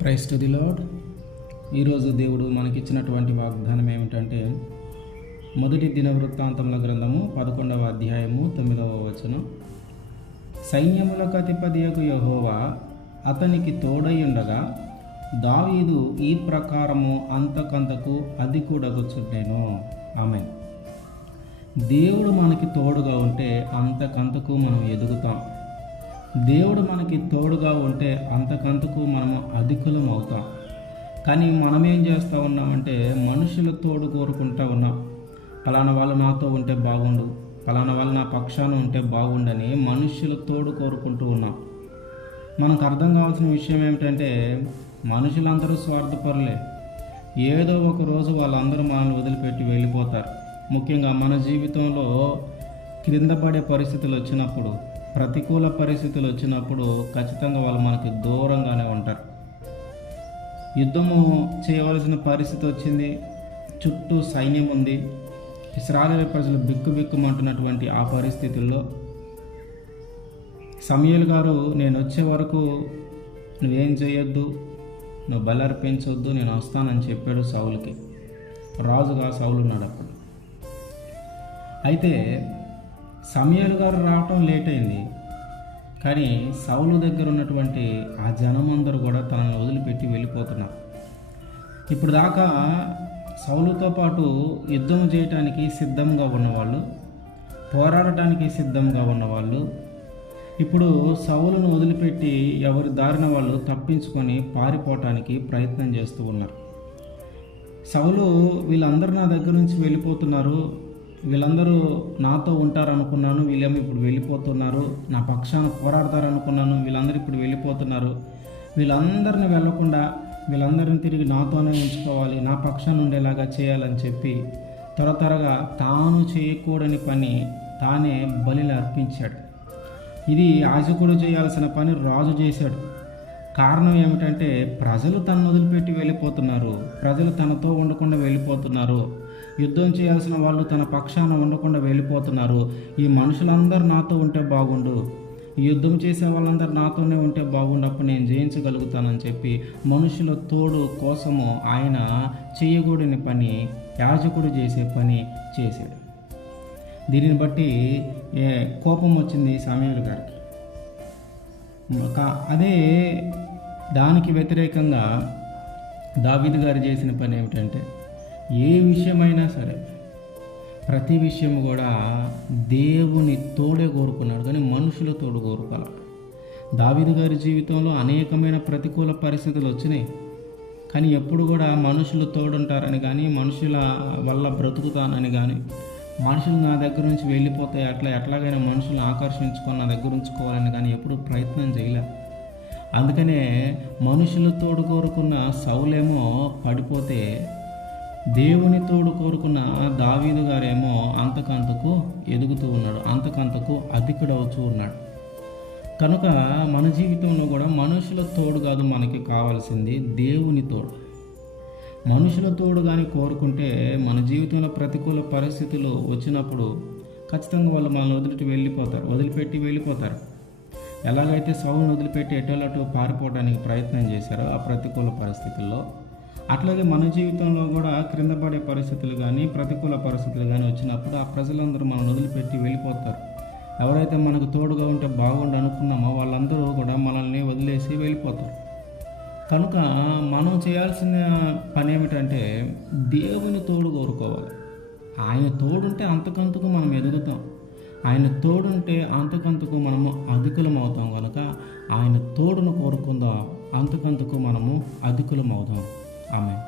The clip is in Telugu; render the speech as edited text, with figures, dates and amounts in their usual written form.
Praise to the lord. ఈరోజు దేవుడు మనకిచ్చినటువంటి వాగ్దానం ఏమిటంటే, మొదటి దినవృత్తాంతముల గ్రంథము 11వ అధ్యాయము 9వ వచనం. సైన్యములకు అధిపతియగు యెహోవా అతనికి తోడయుండగా దావీదు ఈ ప్రకారము అంతకంతకు అధికుడగుచుండెను. ఆమేన్. దేవుడు మనకి తోడుగా ఉంటే అంతకంతకు మనం ఎదుగుతాం. దేవుడు మనకి తోడుగా ఉంటే అంతకంతకు మనము అధికులం అవుతాం. కానీ మనం ఏం చేస్తూ ఉన్నామంటే, మనుషుల తోడు కోరుకుంటూ ఉన్నాం. ఫలానా వాళ్ళు నాతో ఉంటే బాగుండు, ఫలానా వాళ్ళు నా పక్షాన ఉంటే బాగుండని మనుషుల తోడు కోరుకుంటూ ఉన్నాం. మనకు అర్థం కావాల్సిన విషయం ఏమిటంటే, మనుషులందరూ స్వార్థపరులే. ఏదో ఒక రోజు వాళ్ళందరూ మనల్ని వదిలిపెట్టి వెళ్ళిపోతారు. ముఖ్యంగా మన జీవితంలో క్రింద పడే పరిస్థితులు వచ్చినప్పుడు, ప్రతికూల పరిస్థితులు వచ్చినప్పుడు ఖచ్చితంగా వాళ్ళు మనకి దూరంగానే ఉంటారు. యుద్ధము చేయవలసిన పరిస్థితి వచ్చింది, చుట్టూ సైన్యం ఉంది, ఇశ్రాయేలు ప్రజలు బిక్కుబిక్కుమంటున్నటువంటి ఆ పరిస్థితుల్లో సమూయేలు గారు, నేను వచ్చే వరకు నువ్వేం చేయొద్దు, నువ్వు బలి అర్పించొద్దు, నేను వస్తానని చెప్పాడు సౌలుకి. రాజుగా సౌలు ఉన్నాడు అప్పుడు. అయితే సమూయేలు గారు రావటం లేట్ అయింది, కానీ సౌలు దగ్గర ఉన్నటువంటి ఆ జనమందరూ కూడా తనను వదిలిపెట్టి వెళ్ళిపోతున్నారు. ఇప్పుడు దాకా సౌలుతో పాటు యుద్ధం చేయటానికి సిద్ధంగా ఉన్నవాళ్ళు, పోరాడటానికి సిద్ధంగా ఉన్నవాళ్ళు ఇప్పుడు సౌలును వదిలిపెట్టి ఎవరి దారిన వాళ్ళు తప్పించుకొని పారిపోవటానికి ప్రయత్నం చేస్తూ ఉన్నారు. సౌలు, వీళ్ళందరూ నా దగ్గర నుంచి వెళ్ళిపోతున్నారు, వీళ్ళందరూ నాతో ఉంటారనుకున్నాను, వీళ్ళేమో ఇప్పుడు వెళ్ళిపోతున్నారు, నా పక్షాన పోరాడతారనుకున్నాను, వీళ్ళందరూ ఇప్పుడు వెళ్ళిపోతున్నారు, వీళ్ళందరిని వెళ్లకుండా వీళ్ళందరిని తిరిగి నాతోనే ఉంచుకోవాలి, నా పక్షాన ఉండేలాగా చేయాలని చెప్పి త్వరగా తాను చేయకూడని పని తానే బలిని అర్పించాడు. ఇది యాజకుడు చేయాల్సిన పని రాజు చేశాడు. కారణం ఏమిటంటే, ప్రజలు తనను వదిలిపెట్టి వెళ్ళిపోతున్నారు, ప్రజలు తనతో ఉండకుండా వెళ్ళిపోతున్నారు, యుద్ధం చేయాల్సిన వాళ్ళు తన పక్షాన ఉండకుండా వెళ్ళిపోతున్నారు. ఈ మనుషులందరూ నాతో ఉంటే బాగుండు, ఈ యుద్ధం చేసే వాళ్ళందరూ నాతోనే ఉంటే బాగుండప్పుడు నేను జయించగలుగుతానని చెప్పి మనుషుల తోడు కోసము ఆయన చేయకూడని పని, యాజకుడు చేసే పని చేశాడు. దీనిని బట్టి కోపం వచ్చింది సమూయేలు గారికి. అదే దానికి వ్యతిరేకంగా దావీదు గారు చేసిన పని ఏమిటంటే, ఏ విషయమైనా సరే ప్రతి విషయం కూడా దేవుని తోడే కోరుకున్నాడు, కానీ మనుషుల తోడు కోరుకోవాలి. దావీదు గారి జీవితంలో అనేకమైన ప్రతికూల పరిస్థితులు వచ్చినాయి, కానీ ఎప్పుడు కూడా మనుషులు తోడుంటారని కానీ, మనుషుల వల్ల బ్రతుకుతానని కానీ, మనుషులు నా దగ్గర నుంచి వెళ్ళిపోతే ఎట్లాగైనా మనుషులను ఆకర్షించుకొని నా దగ్గర ఉంచుకోవాలని కానీ ఎప్పుడు ప్రయత్నం చేయలే. అందుకనే మనుషులు తోడు కోరుకున్న సౌలేమో పడిపోతే, దేవుని తోడు కోరుకున్న దావీదు గారేమో అంతకంతకు ఎదుగుతూ ఉన్నాడు, అంతకంతకు అధికుడవుతూ ఉన్నాడు. కనుక మన జీవితంలో కూడా మనుషుల తోడు కాదు మనకి కావాల్సింది, దేవుని తోడు. మనుషుల తోడు కానీ కోరుకుంటే మన జీవితంలో ప్రతికూల పరిస్థితులు వచ్చినప్పుడు ఖచ్చితంగా వాళ్ళు మనల్ని వదిలిపెట్టి వెళ్ళిపోతారు. ఎలాగైతే సౌలును వదిలిపెట్టి ఎటోలటు పారిపోవడానికి ప్రయత్నం చేశారో ఆ ప్రతికూల పరిస్థితుల్లో, అట్లాగే మన జీవితంలో కూడా క్రింద పడే పరిస్థితులు కానీ, ప్రతికూల పరిస్థితులు కానీ వచ్చినప్పుడు ఆ ప్రజలందరూ మనల్ని వదిలిపెట్టి వెళ్ళిపోతారు. ఎవరైతే మనకు తోడుగా ఉంటే బాగుండు అనుకున్నామో వాళ్ళందరూ కూడా మనల్ని వదిలేసి వెళ్ళిపోతారు. కనుక మనం చేయాల్సిన పని ఏమిటంటే, దేవుని తోడు కోరుకోవాలి. ఆయన తోడుంటే అంతకంతకు మనం ఎదుగుతాం, ఆయన తోడుంటే అంతకంతకు మనము అధికులం అవుతాం. కనుక ఆయన తోడును కోరుకుందాం, అంతకంతకు మనము అధికులం అవుదాం. ఆమేన్.